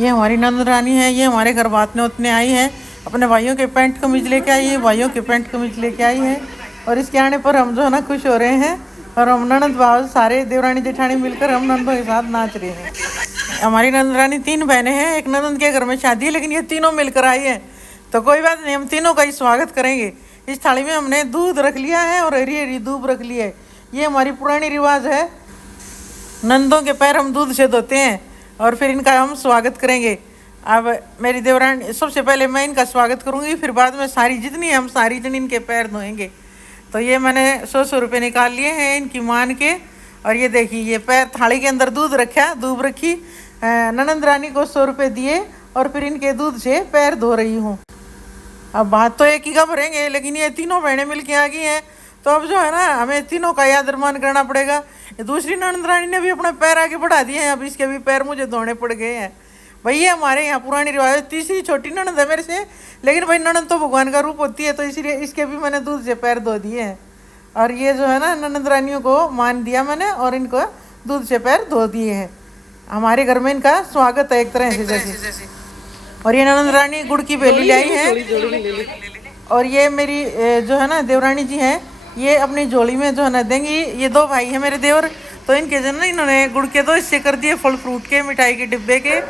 ये हमारी नंद रानी है, ये हमारे घर बात नोतने आई है, अपने भाइयों के पैंट कमीज लेके आई है, भाइयों के पैंट कमीज लेके आई है। और इसके आने पर हम जो है ना खुश हो रहे हैं। और हम ननद भाव सारे देवरानी जेठानी मिलकर हम नंदों के साथ नाच रहे हैं। हमारी नंद रानी 3 बहनें हैं, एक ननद के घर में शादी है, लेकिन ये तीनों मिलकर आई है। तो कोई बात नहीं, हम तीनों का ही स्वागत करेंगे। इस थाली में हमने दूध रख लिया है और हरी हरी दूब रख ली है। ये हमारी पुरानी रिवाज है, नंदों के पैर हम दूध से धोते हैं और फिर इनका हम स्वागत करेंगे। अब मेरी देवरानी, सबसे पहले मैं इनका स्वागत करूंगी, फिर बाद में सारी जितनी हम सारी जन इनके पैर धोएंगे। तो ये मैंने 100 रुपये निकाल लिए हैं इनकी मान के। और ये देखिए, ये पैर थाली के अंदर दूध रखा, दूब रखी, ननंद रानी को 100 रुपये दिए और फिर इनके दूध से पैर धो रही हूँ। अब बात तो एक ही का भरेंगे, लेकिन ये तीनों बहनें मिल के आ गई हैं, तो अब जो है ना हमें तीनों का आदर मान करना पड़ेगा। दूसरी ननंद रानी ने भी अपने पैर आगे बढ़ा दिए हैं, अब इसके भी पैर मुझे धोने पड़ गए हैं। भाई ये हमारे यहाँ पुरानी रिवाज है। तीसरी छोटी ननंद है मेरे से, लेकिन भाई ननंद तो भगवान का रूप होती है, तो इसलिए इसके भी मैंने दूध से पैर धो दिए हैं। और ये जो है ना ननंद रानियों को मान दिया मैंने और इनको दूध से पैर धो दिए हैं। हमारे घर में इनका स्वागत है एक तरह से जैसे। और ये ननंद रानी गुड़ की बेली लाई है। और ये मेरी जो है ना देवरानी जी हैं, ये अपनी झोली में जो है ना देंगी। ये 2 भाई हैं मेरे देवर, तो इनके जो ना इन्होंने गुड़ के 2 हिस्से कर दिए, फल फ्रूट के, मिठाई के डिब्बे के,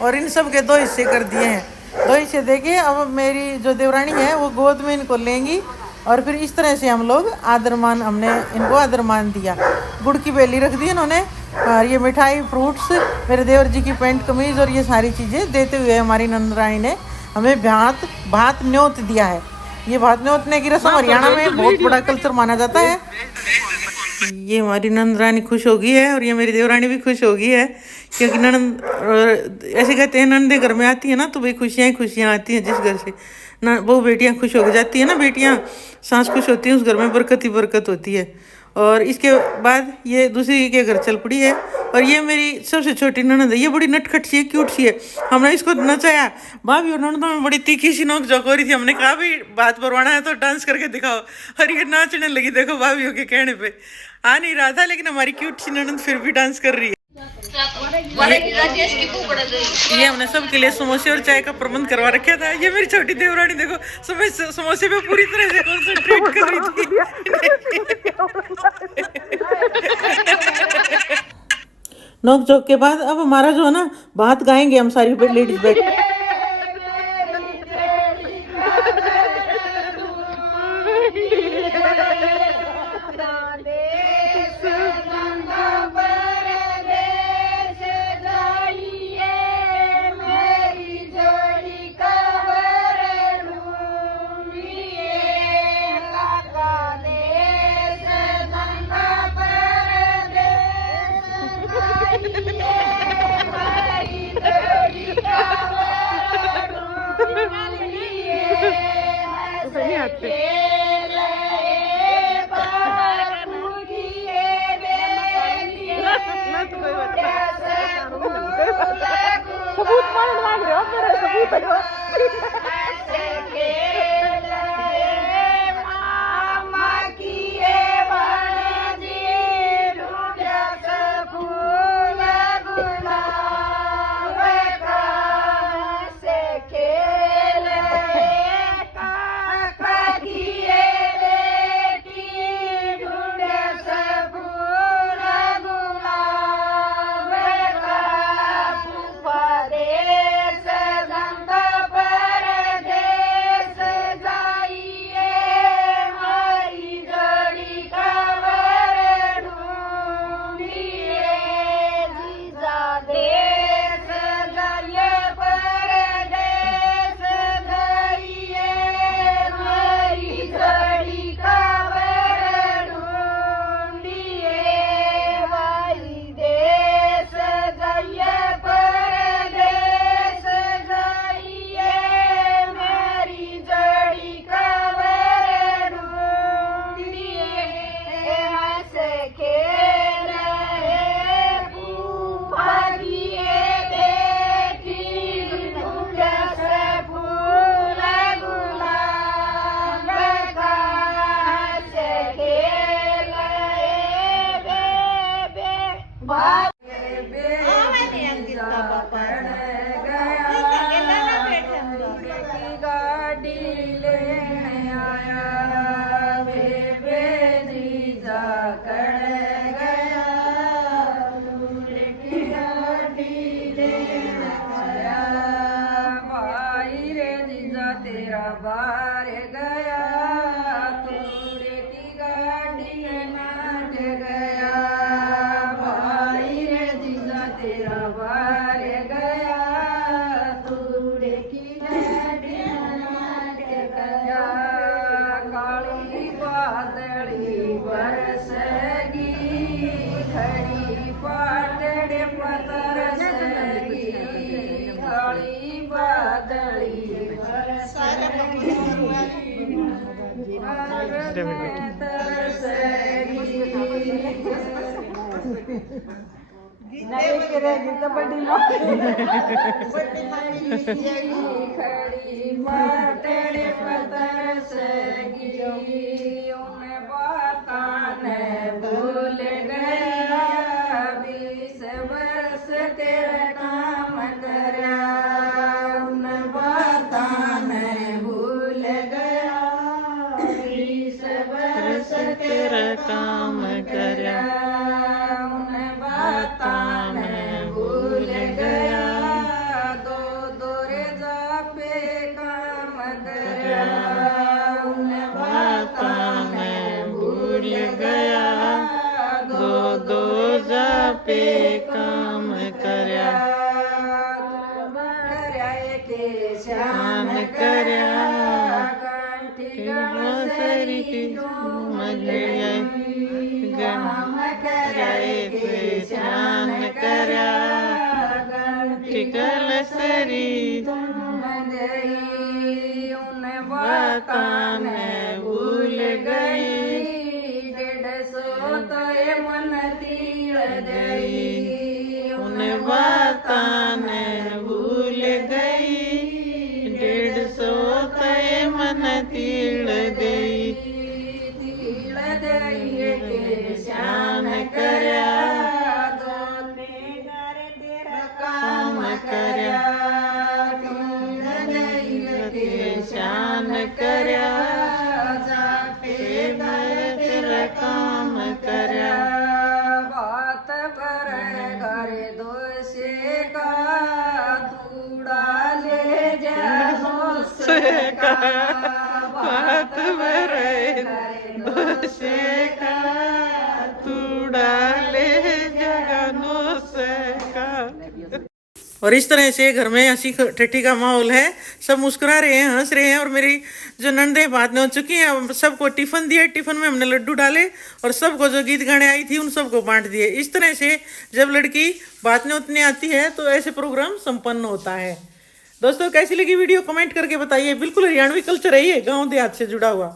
और इन सब के 2 हिस्से कर दिए हैं। 2 हिस्से देके अब मेरी जो देवरानी है वो गोद में इनको लेंगी और फिर इस तरह से हम लोग आदरमान, हमने इनको आदरमान दिया। गुड़ की बेली रख दी इन्होंने, और ये मिठाई, फ्रूट्स, मेरे देवर जी की पैंट कमीज और ये सारी चीज़ें देते हुए हमारी नंद रानी ने हमें भात न्योत दिया है। ये भात न्योतने की रस्म हरियाणा में बहुत बड़ा कल्चर माना जाता है। ये हमारी नंद रानी खुश हो गई है और ये मेरी देवरानी भी खुश हो गई है, क्योंकि ननद ऐसे कहते हैं, नंदे घर में आती है ना तो भाई खुशियाँ ही खुशियाँ आती हैं। जिस घर से ना वो बेटियाँ खुश हो जाती है ना, बेटियाँ सास खुश होती हैं, उस घर में बरकत ही बरकत होती है। और इसके बाद ये दूसरी के घर चल पड़ी है। और ये मेरी सबसे छोटी ननद है, ये बड़ी नटखट सी है, क्यूट सी है। हमने इसको नचाया, भाभी और ननदों में बड़ी तीखी सी नोक झोंक हो रही थी। हमने कहा भाई बात भरवाना है तो डांस करके दिखाओ, और ये नाचने लगी। देखो भाभीयों के कहने पे आ नहीं रहा था, लेकिन हमारी क्यूट सी ननद फिर भी डांस कर रही है। ये हमने सबके लिए समोसे और चाय का प्रबंध करवा रखा था। ये मेरी छोटी देवरानी देखो समोसे पे पूरी तरह से कंसंट्रेट कर रही थी। नोक झोंक के बाद अब हमारा जो है ना बात गाएंगे हम सारी लेडीज बैठ। सबूत मारने लग रहे हो मेरे, सबूत बार गया, तूड़े की गाड़ी नाट गया। भाई रे जीजा तेरा बार गया, तूड़े की गाड़ी नाट गया। काली बादली बरसगी, खड़ी पाटड़े पतरसगी। काली बादली बरसगी, खड़ी पाटड़े पतरसगी। उन बातां ने भूल गया, 20 वर्ष तेरा काम करया। उन बातां ने भूल गया, 20 वर्ष तेरा काम करया। उन बातां ने भूल गया, दो दोरे जापे काम करया। उन बातां ने भूल गया, दो दो जापे काम करया। के शान करया, कंठी गणसरी की काम कराए के शान करया। कंठी गणसरी गई, उन बातां ने भूल गई, 150 तो ये मन तीर गई। उन बातां ने भूल गई, 150 तो ये मन तीर गई। तीर दई के शान करया, दोने घर तेरा काम करया। तीर दई के शान करया, जापे घर तेरा काम करया। बात पर घर दोषे का, तूड़ा ले जा दोषे का। बात पर घर दोषे का, तूड़ा ले जा दोषे का। और इस तरह से घर में हंसी ठट्ठी का माहौल है, सब मुस्कुरा रहे हैं, हंस रहे हैं। और मेरी जो नंदे बात हो चुकी हैं, सबको टिफिन दिए, टिफिन में हमने लड्डू डाले और सबको जो गीत गाने आई थी उन सबको बांट दिए। इस तरह से जब लड़की बात नोतने आती है तो ऐसे प्रोग्राम संपन्न होता है। दोस्तों कैसी लगी वीडियो कमेंट करके बताइए। बिल्कुल हरियाणवी कल्चर है ये, गाँव देहात से जुड़ा हुआ।